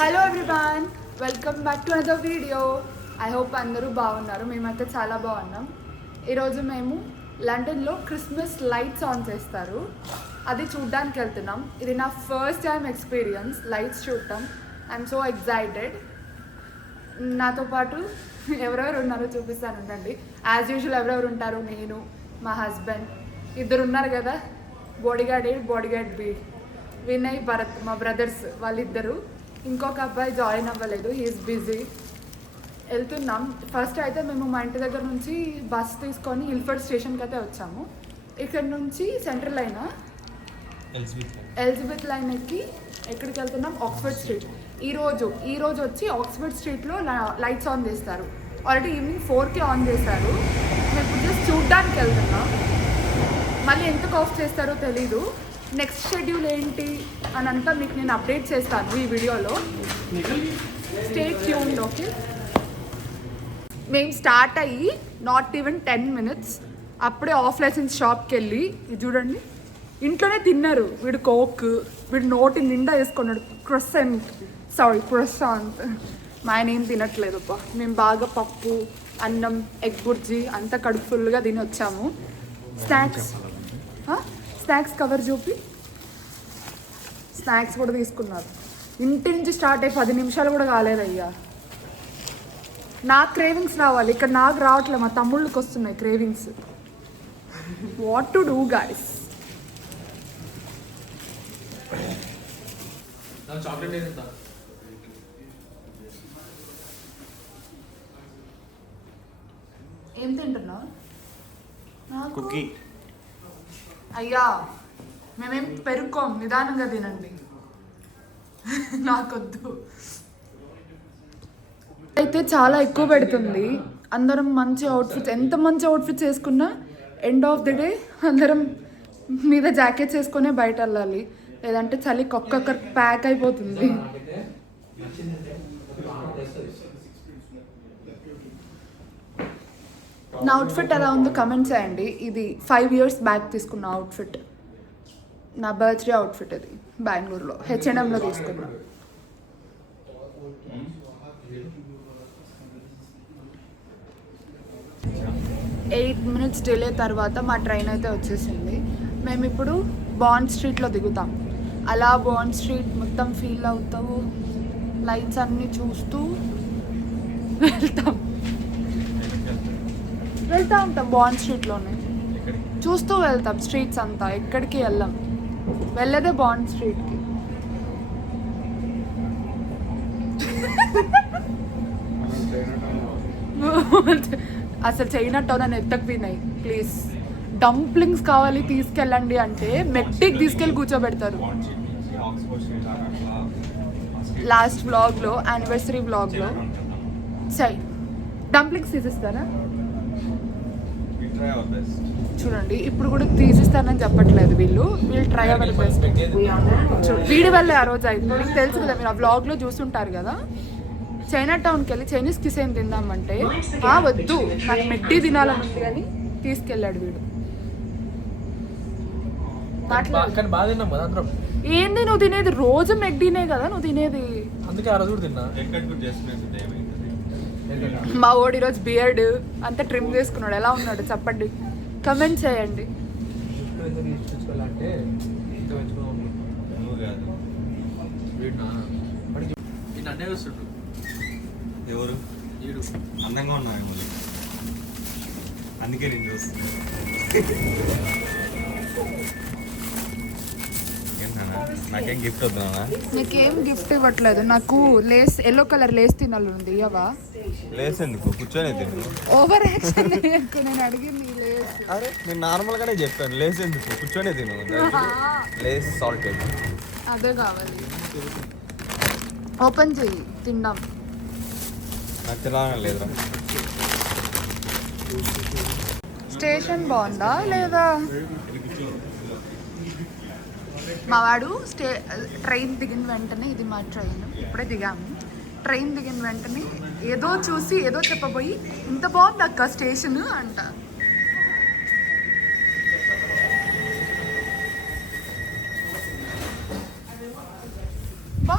Hello everyone, welcome back to another video. I hope అందరూ బాగున్నారు. మేమైతే చాలా బాగున్నాం. ఈరోజు మేము లండన్లో క్రిస్మస్ లైట్స్ ఆన్ చేస్తారు, అది చూడ్డానికి వెళ్తున్నాం. ఇది నా ఫస్ట్ టైం ఎక్స్పీరియన్స్ లైట్స్ చూడటం. I'm so excited. నాతో పాటు ఎవరెవరు ఉన్నారో చూపిస్తాను ఉండండి. యాజ్ యూజువల్ ఎవరెవరు ఉంటారు, నేను, మా హస్బెండ్, ఇద్దరు ఉన్నారు కదా, బాడీగార్డ్ బి, వినయ్, భరత్, మా బ్రదర్స్ వాళ్ళిద్దరు. ఇంకొక అబ్బాయి జాయిన్ అవ్వలేదు, హీఈస్ బిజీ. వెళ్తున్నాం. ఫస్ట్ అయితే మేము మా ఇంటి దగ్గర నుంచి బస్ తీసుకొని హిల్ఫర్డ్ స్టేషన్కి అయితే వచ్చాము. ఇక్కడ నుంచి సెంట్రల్ లైన్, ఎలిజబెత్ లైన్ ఎక్కి ఎక్కడికి వెళ్తున్నాం, ఆక్స్ఫర్డ్ స్ట్రీట్. ఈరోజు వచ్చి ఆక్స్ఫర్డ్ స్ట్రీట్లో లైట్స్ ఆన్ చేస్తారు. ఆల్రెడీ ఈవినింగ్ 4కి ఆన్ చేశారు. మేము ఇప్పుడు జస్ట్ చూడ్డానికి వెళ్తున్నాం. మళ్ళీ ఎందుకు ఆఫ్ చేస్తారో తెలీదు. నెక్స్ట్ షెడ్యూల్ ఏంటి అని అంతా మీకు నేను అప్డేట్ చేస్తాను ఈ వీడియోలో. Stay tuned. ఓకే, మేము స్టార్ట్ అయ్యి నాట్ ఈవెన్ 10 minutes అప్పుడే ఆఫ్ లైసెన్స్ షాప్కి వెళ్ళి, ఇది చూడండి, ఇంట్లోనే తిన్నారు. వీడు కోక్, వీడు నోటి నిండా వేసుకున్నాడు. క్రొస్సాంట్. మా ఆయన ఏం తినట్లేదు. మేము బాగా పప్పు, అన్నం, ఎగ్ బుర్జీ అంతా కడుపు ఫుల్గా తిని వచ్చాము. స్నాక్స్ కవర్ చూపి స్నాక్స్ కూడా తీసుకున్నారు. ఇంటి నుంచి స్టార్ట్ అయ్యి 10 నిమిషాలు కూడా కాలేదయ్యా. నాకు క్రేవింగ్స్ రావాలి, ఇక్కడ నాకు రావట్లేదు, మా తమ్ముళ్ళకి వస్తున్నాయి cravings. What to do guys? ఏం తింటున్నావు? కుకీ. అయ్యా, మేమేం పెరుక్కోం, నిదానంగా తినండి, నాకొద్దు. అయితే చాలా ఎక్కువ పెడుతుంది. అందరం మంచి అవుట్ఫిట్స్, ఎంత మంచి అవుట్ఫిట్స్ వేసుకున్నా ఎండ్ ఆఫ్ ది డే అందరం మీద జాకెట్స్ వేసుకునే బయట వెళ్ళాలి, లేదంటే చలి ఒక్కొక్కరు ప్యాక్ అయిపోతుంది. నా అవుట్ఫిట్ ఎలా ఉందో కమెంట్ చేయండి. ఇది 5 years బ్యాక్ తీసుకున్న అవుట్ఫిట్, నా బర్త్డే అవుట్ఫిట్. ఇది బెంగళూరులో H&Mలో తీసుకున్నా. ఎయిట్ మినిట్స్ డిలే తర్వాత మా ట్రైన్ అయితే వచ్చేసింది. మేము ఇప్పుడు బాండ్ స్ట్రీట్లో దిగుతాం. అలా బాండ్ స్ట్రీట్ మొత్తం ఫీల్ అవుతూ లైట్స్ అన్నీ చూస్తూ వెళ్తూ ఉంటాం. బాండ్ స్ట్రీట్లోనే చూస్తూ వెళ్తాం. స్ట్రీట్స్ అంతా ఎక్కడికి వెళ్ళేదే బాండ్ స్ట్రీట్కి. అసలు చైనా టౌన్ అని ఎత్తకు వినాయి. ప్లీజ్, డంప్లింగ్స్ కావాలి తీసుకెళ్ళండి అంటే మెట్టికి తీసుకెళ్ళి కూర్చోబెడతారు. లాస్ట్ వ్లాగ్లో, యానివర్సరీ వ్లాగ్లో డంప్లింగ్స్ తీసిస్తారా చూడండి. ఇప్పుడు కూడా తీసిస్తానని చెప్పట్లేదు, వీళ్ళు ట్రై అవర్ బెస్ట్. వీడి వల్లే ఆ రోజు అయితే మీకు తెలుసు కదా, మీరు ఆ వ్లాగ్లో చూస్తుంటారు కదా. చైనా టౌన్కి వెళ్ళి చైనీస్ కిసేన్ తిందామంటే వద్దు, నాకు మెట్టి తినాలని ఉంది అని తీసుకెళ్ళాడు వీడు. ఏంది నువ్వు తినేది? రోజు మెక్డీనే కదా నువ్వు తినేది. మా ఓడి ఈరోజు బియర్డ్ అంతా ట్రిమ్ చేసుకున్నాడు. ఎలా ఉన్నాడు చెప్పండి, కమెంట్ చేయండి. ఎవరు అందంగా ఉన్నావు, అందుకే నేను చూస్తున్నా. నాకేం గిఫ్ట్ వద్దా? నీకేం గిఫ్ట్ ఇవ్వట్లేదు. నాకు లేస్, ఎల్లో కలర్ లేస్ తినాలి. ఇవ్వవా? లేస్ ఎందుకు? కూర్చొని తిను. ఓవర్ యాక్షన్ నేను అడిగింది లేస్. అరే నేను నార్మల్ గానే చెప్పాను, లేస్ ఎందుకు? కూర్చొని తిను. లేస్ సాల్టెడ్ అదే కావాలి. ఓపెన్ చెయ్యి, తిందాం. నాకు తినాలని లేదురా. స్టేషన్ బాగుందా లేదా? మా వాడు ట్రైన్ దిగిన వెంటనే, ఇది మా ట్రైన్, ఇప్పుడే దిగాము. ట్రైన్ దిగిన వెంటనే ఏదో చూసి ఏదో చెప్పబోయి, ఇంత బాగుంది అక్క స్టేషన్ అంట. బా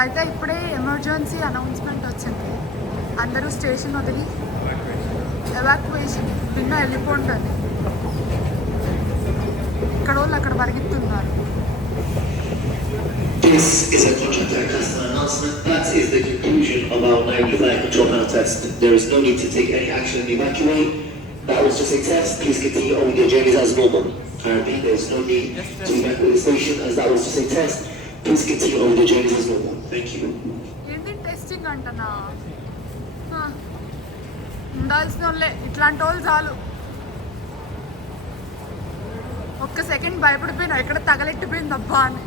మాకైతే ఇప్పుడే ఎమర్జెన్సీ అనౌన్స్మెంట్ వచ్చింది, అందరూ స్టేషన్ వదిలి ఎవాక్యుయేషన్ నిన్న వెళ్ళిపోండి. ఇక్కడ వాళ్ళు అక్కడ పరిగెత్తున్నారు. This is a contract and customer announcement. That is the conclusion of our 9 flight control panel test. There is no need to take any action and evacuate. That was just a test. Please continue on with your journeys as normal. I repeat, there is no need to evacuate the station as that was just a test. Please continue on with your journeys as normal. Thank you. ఏంటి testing అంటనా? ఉండాల్సిన వాళ్ళే ఇట్లాంటి వాళ్ళు చాలు. ఒక్క second భయపడిపోయినా ఎక్కడ తగలెట్టిపోయింది అబ్బా అని.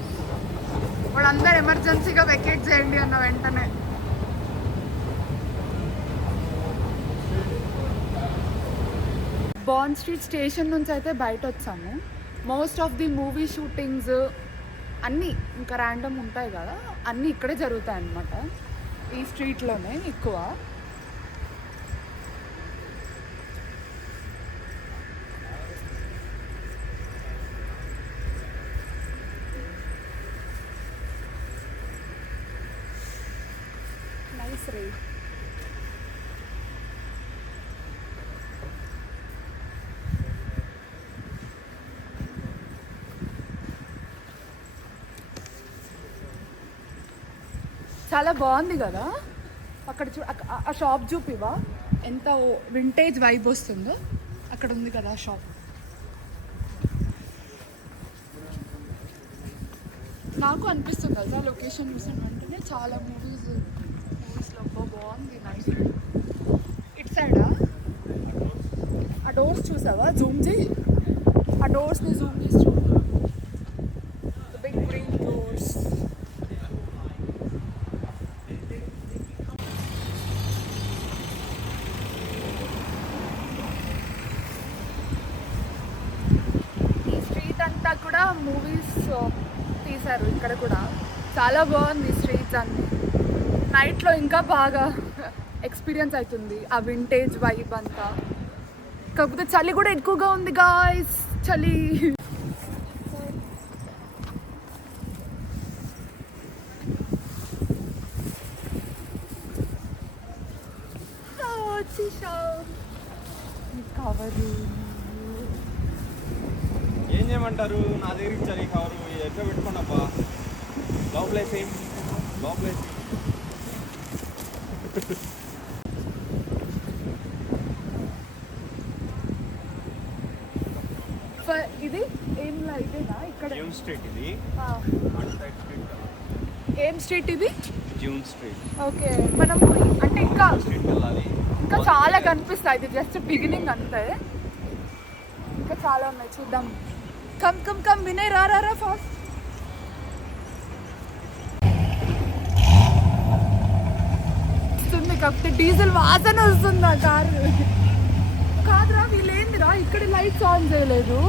వాళ్ళందరూ ఎమర్జెన్సీగా వెకేట్ చేయండి అన్న వెంటనే. బాండ్ స్ట్రీట్ స్టేషన్ నుంచి అయితే బయట వచ్చాము. Most of the movie shootings అన్నీ ఇంకా ర్యాండమ్ ఉంటాయి కదా, అన్నీ ఇక్కడే జరుగుతాయి అన్నమాట. ఈ స్ట్రీట్లోనే ఎక్కువ. నైస్ రే. చాలా బాగుంది కదా అక్కడ. ఆ షాప్ చూపివా ఎంత వింటేజ్ వైబ్ వస్తుందో. అక్కడ ఉంది కదా ఆ షాప్. నాకు అనిపిస్తుంది కదా లొకేషన్ చూసిన వెంటనే చాలా మూవీస్లో బాగుంది. నైస్. ఇట్ సైడా ఆ డోర్స్ చూసావా? జూమ్ చేయి. ఆ డోర్స్ని జూమ్ చేసి చూడు. Big green doors. కూడా మూవీస్ తీశారు ఇక్కడ కూడా. చాలా బాగుంది స్ట్రీట్స్ అన్నీ. నైట్లో ఇంకా బాగా ఎక్స్పీరియన్స్ అవుతుంది ఆ వింటేజ్ వైబ్ అంతా. కాకపోతే చలి కూడా ఎక్కువగా ఉంది గాయ్స్. చలి. కవరు ఏం చేయమంటారు? నా దగ్గర ఇచ్చారు ఈ కవరు. ఎట్లా పెట్టుకున్నాబ్బా? లోపలేసి లోపలేసి ఇది ఏం ఇదేనా? ఇక్కడ జూన్ స్ట్రీట్. ఇది ఏం స్ట్రీట్ ఇది? June street. ఓకే. మనము అంటే ఇంకా స్ట్రీట్కి వెళ్ళాలి. ఇంకా చాలా కనిపిస్తాయి. ఇది జస్ట్ బిగినింగ్ అంతే. ఇంకా చాలా ఉన్నాయి, చూద్దాం. కమ్ కమ్ కమ్ వినయ్, రా రా రా ఫాస్ట్. వస్తుంది కాకపోతే డీజిల్ వాసన వస్తుంది ఆ కారు. కాదురా వీళ్ళేందిరా ఇక్కడ లైట్స్ ఆన్ చేయలేదు?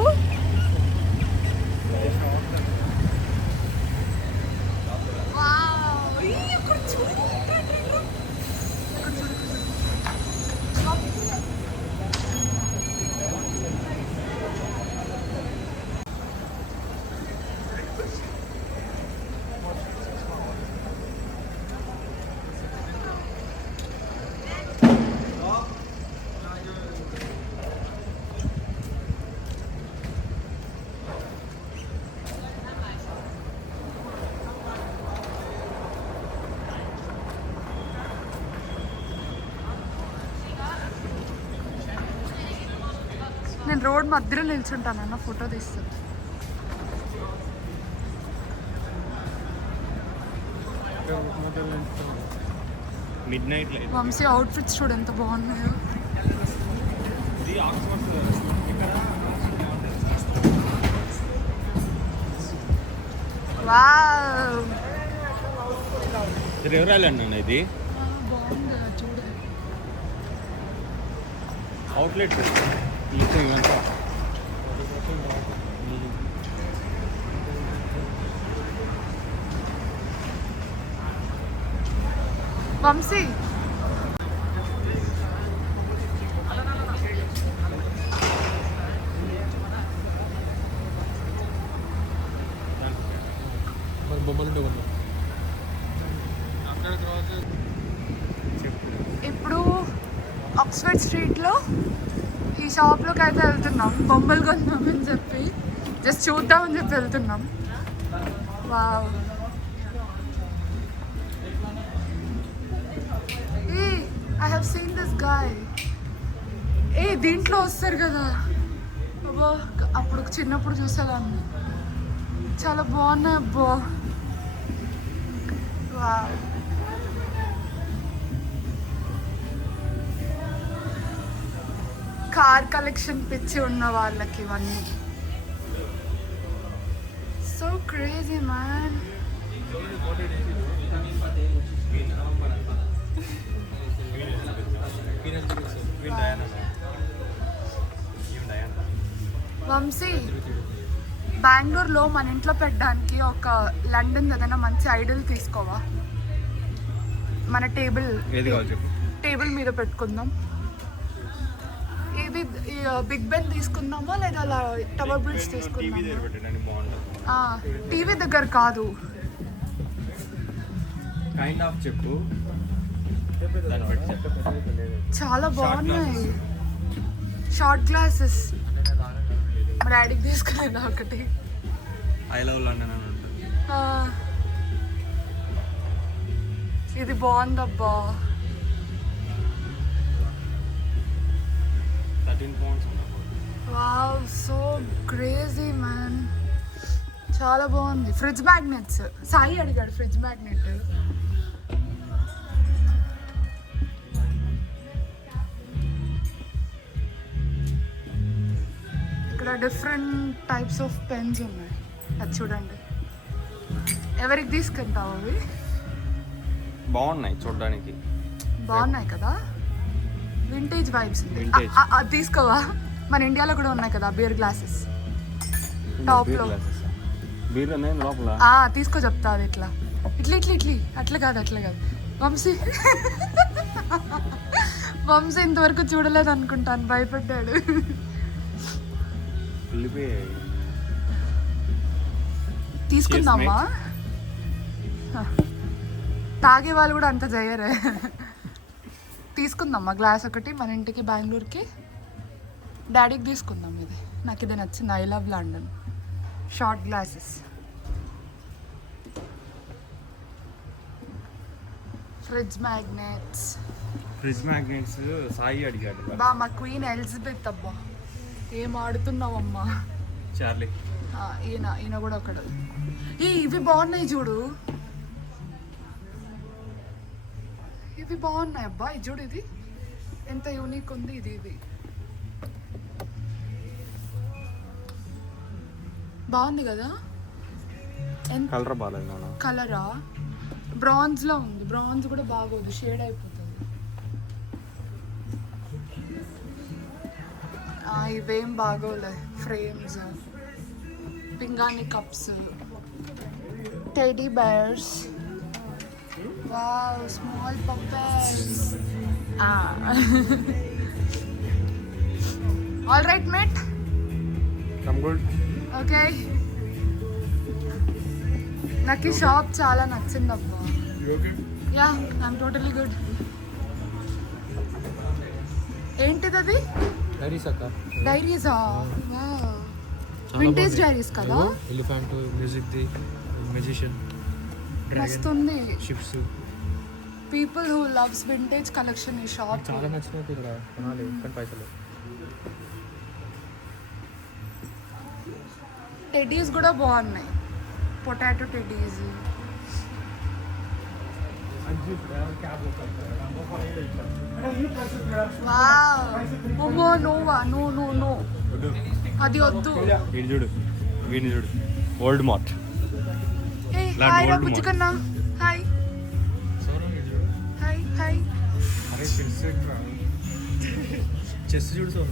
నేను రోడ్ మధ్యలో నిల్చుంటానన్న, ఫోటో తీస్తాను. Midnight light. వంశీ అవుట్ఫిట్స్ చూడు ఎంత బాగున్నాయో. వావ్. ఎవరాలి అన్న ఇది? బాగుంది చూడు. అవుట్లెట్ ఇవంతా. వంశీ బొమ్మలు ఆక్స్ఫర్డ్ స్ట్రీట్లో ఈ షాప్లోకి అయితే వెళ్తున్నాం, బొమ్మలు కొందామని చెప్పి, జస్ట్ చూద్దామని చెప్పి వెళ్తున్నాం. Wow, I have seen this guy. దీంట్లో వస్తారు కదా, అబ్బో అప్పుడు చిన్నప్పుడు చూసేదాన్ని, చాలా బాగున్నాయి అబ్బో. వావ్, కార్ కలెక్షన్ పిచ్చి ఉన్న వాళ్ళకి ఇవన్నీ. So crazy man. వంశీ, బెంగళూరులో మన ఇంట్లో పెట్టడానికి ఒక లండన్ ఏదైనా మంచి ఐడల్ తీసుకోవా? మన టేబుల్ మీద పెట్టుకుందాం. ఇది బిగ్ బెన్ తీసుకుందామా లేదా అలా టవర్ బ్రిడ్జ్ తీసుకుందామా? టీవీ దగ్గర కాదు, చెప్పు. చాలా బాగున్నాయి షార్ట్ గ్లాసెస్. మా డాడీకి తీసుకునేది ఒకటి. ఐ లవ్ లండన్ అని ఉంటుంది. ఇది బాగుందబ్బా. 13 pounds. Wow, so crazy man, చాలా బాగుంది. ఫ్రిడ్జ్ మ్యాగ్నెట్స్, సాయి అడిగాడు ఫ్రిడ్జ్ మ్యాగ్నెట్. ఇక్కడ డిఫరెంట్ టైప్స్ ఆఫ్ పెన్స్ ఉన్నాయి, అది చూడండి. ఎవరికి తీసుకుంటావు అవి? బాగున్నాయి చూడడానికి, బాగున్నాయి కదా, వింటేజ్ వైబ్స్. Vintage. అది తీసుకోవా? మన ఇండియాలో కూడా ఉన్నాయి కదా బియర్ గ్లాసెస్ టాప్ లో. బీర్ ఉన్నాయి లోపల. తీసుకో, చెప్తా. అది ఇట్లా ఇట్లా ఇట్లా ఇట్లా అట్లా కాదు, అట్లా కాదు. వంశీ వంశీ ఇంతవరకు చూడలేదు అనుకుంటాను, భయపడ్డాడు. తీసుకుందామా? తాగే వాళ్ళు కూడా అంత చేయరే. తీసుకుందామా గ్లాస్ ఒకటి మన ఇంటికి, బెంగళూరుకి డాడీకి తీసుకుందాం. ఇది నాకు ఇది నచ్చింది, I love London. Short glasses, fridge magnets. Sai అడిగాడు. బా, మా క్వీన్ ఎలిజబెత్ అబ్బా, ఏం ఆడుతున్నావమ్మా. చార్లీ. ఈయన కూడా ఒకడు. ఇవి బాగున్నాయి చూడు, ఇవి బాగున్నాయి అబ్బా. ఇది చూడు, ఇది ఎంత యూనిక్ ఉంది. ఇది బాగుంది కదా. కలర్ బాగాలేదు. కలరా? బ్రాంజ్ లో ఉంది. బ్రాంజ్ కూడా బాగోదు, షేడ్ అయిపోతుంది. ఇవేం బాగోలే. ఫ్రేమ్స్, పింగాణి cups, teddy bears. Wow, small puppets. All right mate, I'm good. Okay. నాకు ఈ షాప్ చాలా నచ్చింది అబ్బా. Yeah, I'm totally good. ఏంటిది అది? డైరీసా? వింటేజ్ డైరీస్ కదా. ఎలిఫెంట్, మ్యూజిక్ ది, మ్యూజిషియన్, మస్తుంది. Ships. People who loves vintage collection ఈ షాప్. చాలా నచ్చినట్టు ఇక్కడ కొనాలి, కానీ పైసలు. టెడ్డీస్ కూడా బాగున్నాయి, పొటాటో టెడ్డీస్. అమ్మో, నోవా, నో అది వద్దు. వీడిని చూడు, ఓల్డ్ మార్ట్. హాయ్ రా పుచ్చుకన్నా. Hi hi hi. చెస్ చూడు.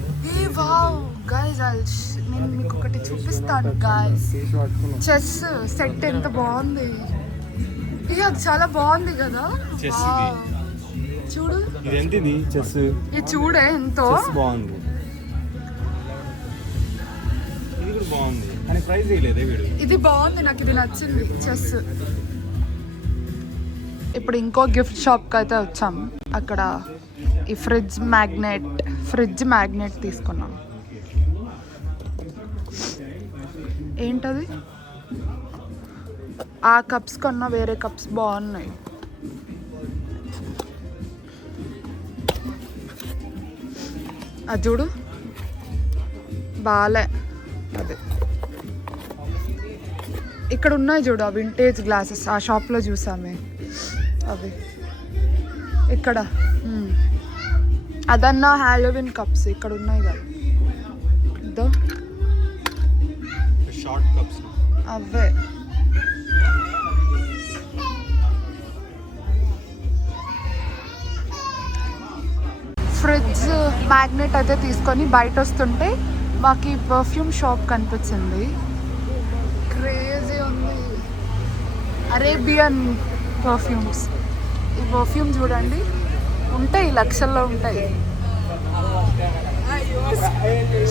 వావ్ గైస్, నేను మీకు ఒకటి చూపిస్తాను గైస్. చెస్ సెట్ ఎంత బాగుంది. అది చాలా బాగుంది కదా. చూడు, ఇది చెస్. ఇది చూడే ఎంతో బాగుంది. ఇది కూడా బాగుంది, కానీ ప్రైస్ వేయలేదే వీడు. ఇది బాగుంది, నాకు ఇది నచ్చింది చెస్. ఇప్పుడు ఇంకో గిఫ్ట్ షాప్కి అయితే వచ్చాం. అక్కడ ఈ ఫ్రిడ్జ్ మ్యాగ్నెట్ తీసుకున్నాం. ఏంటది? ఆ కప్స్ కన్నా వేరే కప్స్ బాగున్నాయి. అది చూడు బాలే. అదే ఇక్కడ ఉన్నాయి చూడు, ఆ వింటేజ్ గ్లాసెస్ ఆ షాప్లో చూసామే అవి ఇక్కడ. అదన్నా హాలోవిన్ కప్స్ ఇక్కడ ఉన్నాయి కదా, ఇద్దో షార్ట్ కప్స్ అవే. ఫ్రిడ్జ్ మ్యాగ్నెట్ అయితే తీసుకొని బయట వస్తుంటే మాకు ఈ పర్ఫ్యూమ్ షాప్ కనిపించింది. క్రేజీ ఉంది, అరేబియన్ పర్ఫ్యూమ్స్. ఈ పర్ఫ్యూమ్ చూడండి, ఉంటాయి లక్షల్లో ఉంటాయి.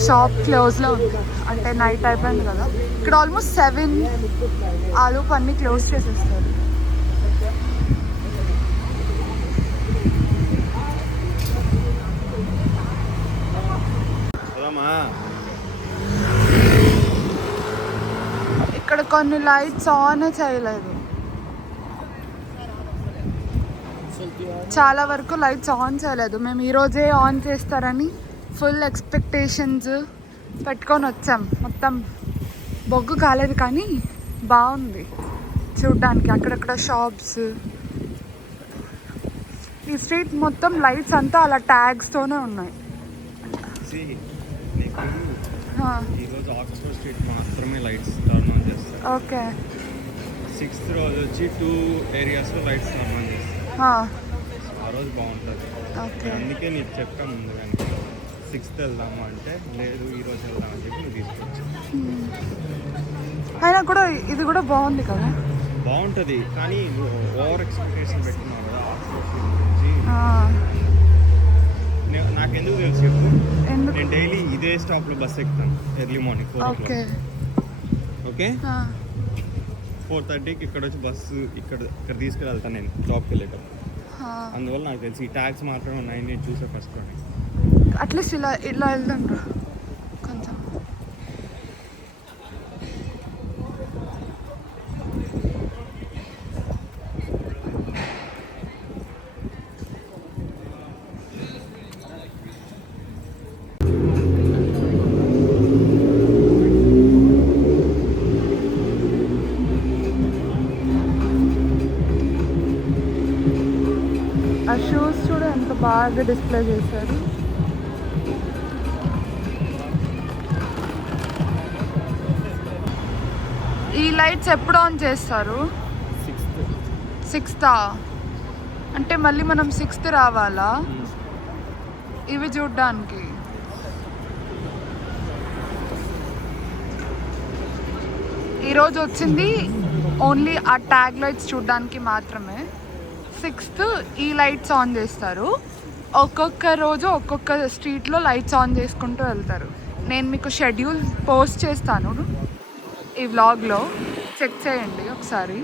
షాప్ క్లోజ్లో ఉంది, అంటే నైట్ అయిపోయింది కదా. ఇక్కడ ఆల్మోస్ట్ 7 ఆలోపు అన్నీ క్లోజ్ చేసేస్తారు. ఇక్కడ కొన్ని లైట్స్ ఆన్ చేయలేదు, చాలా వరకు లైట్స్ ఆన్ చేయలేదు. మేము ఈరోజే ఆన్ చేస్తారని ఫుల్ ఎక్స్పెక్టేషన్స్ పెట్టుకొని వచ్చాం. మొత్తం బొగ్గు కాలేదు కానీ బాగుంది చూడ్డానికి. అక్కడక్కడ షాప్స్, ఈ స్ట్రీట్ మొత్తం లైట్స్ అంతా అలా ట్యాగ్స్తోనే ఉన్నాయి. ఈరోజు ఆక్స్ఫోర్డ్ స్ట్రీట్ మాత్రమే లైట్స్ టర్న్ ఆన్ చేస్తారు. ఓకే. 6th రోజు వచ్చి 2 ఏరియాస్లో లైట్స్ టర్న్ ఆన్ చేస్తారు. ఆ రోజు బాగుంటుంది. ఓకే. అందుకే నీకు చెప్పా ముందు కానీ 6th వెళ్దాము అంటే లేదు ఈరోజు వెళ్దాం అని చెప్పి నువ్వు తీసుకొచ్చు. అయినా కూడా ఇది కూడా బాగుంది కదా. బాగుంటుంది కానీ నువ్వు ఓవర్ ఎక్స్పెక్టేషన్ పెట్టున్నావు కదా ఆక్స్ఫోర్డ్ స్ట్రీట్ గురించి. నాకెందుకు తెలుసు చెప్పు, నేను డైలీ ఇదే స్టాప్లో బస్ ఎక్కుతాను ఎర్లీ మార్నింగ్ 4 o'clock. ఓకే 4:30కి ఇక్కడ వచ్చి బస్సు ఇక్కడ తీసుకెళ్తాను నేను జాబ్కి వెళ్ళేటప్పుడు. అందువల్ల నాకు తెలిసి ఈ ట్యాక్స్ మాత్రమే ఉన్నాయి, నేను చూసే ఫస్ట్ అట్లీస్ట్ ఇలా వెళ్దాం కొంచెం. ఆ షూస్ చూడ ఎంత బాగా డిస్ప్లే చేశారు. ఈ లైట్స్ ఎప్పుడు ఆన్ చేస్తారు? 6th అంటే మళ్ళీ మనం 6th రావాలా ఇవి చూడ్డానికి? ఈరోజు వచ్చింది ఓన్లీ ఆ ట్యాగ్ లైట్స్ చూడ్డానికి మాత్రమే. 6th ఈ లైట్స్ ఆన్ చేస్తారు. ఒక్కొక్క రోజు ఒక్కొక్క స్ట్రీట్లో లైట్స్ ఆన్ చేసుకుంటూ వెళ్తారు. నేను మీకు షెడ్యూల్ పోస్ట్ చేస్తాను ఈ వ్లాగ్లో, చెక్ చేయండి ఒకసారి.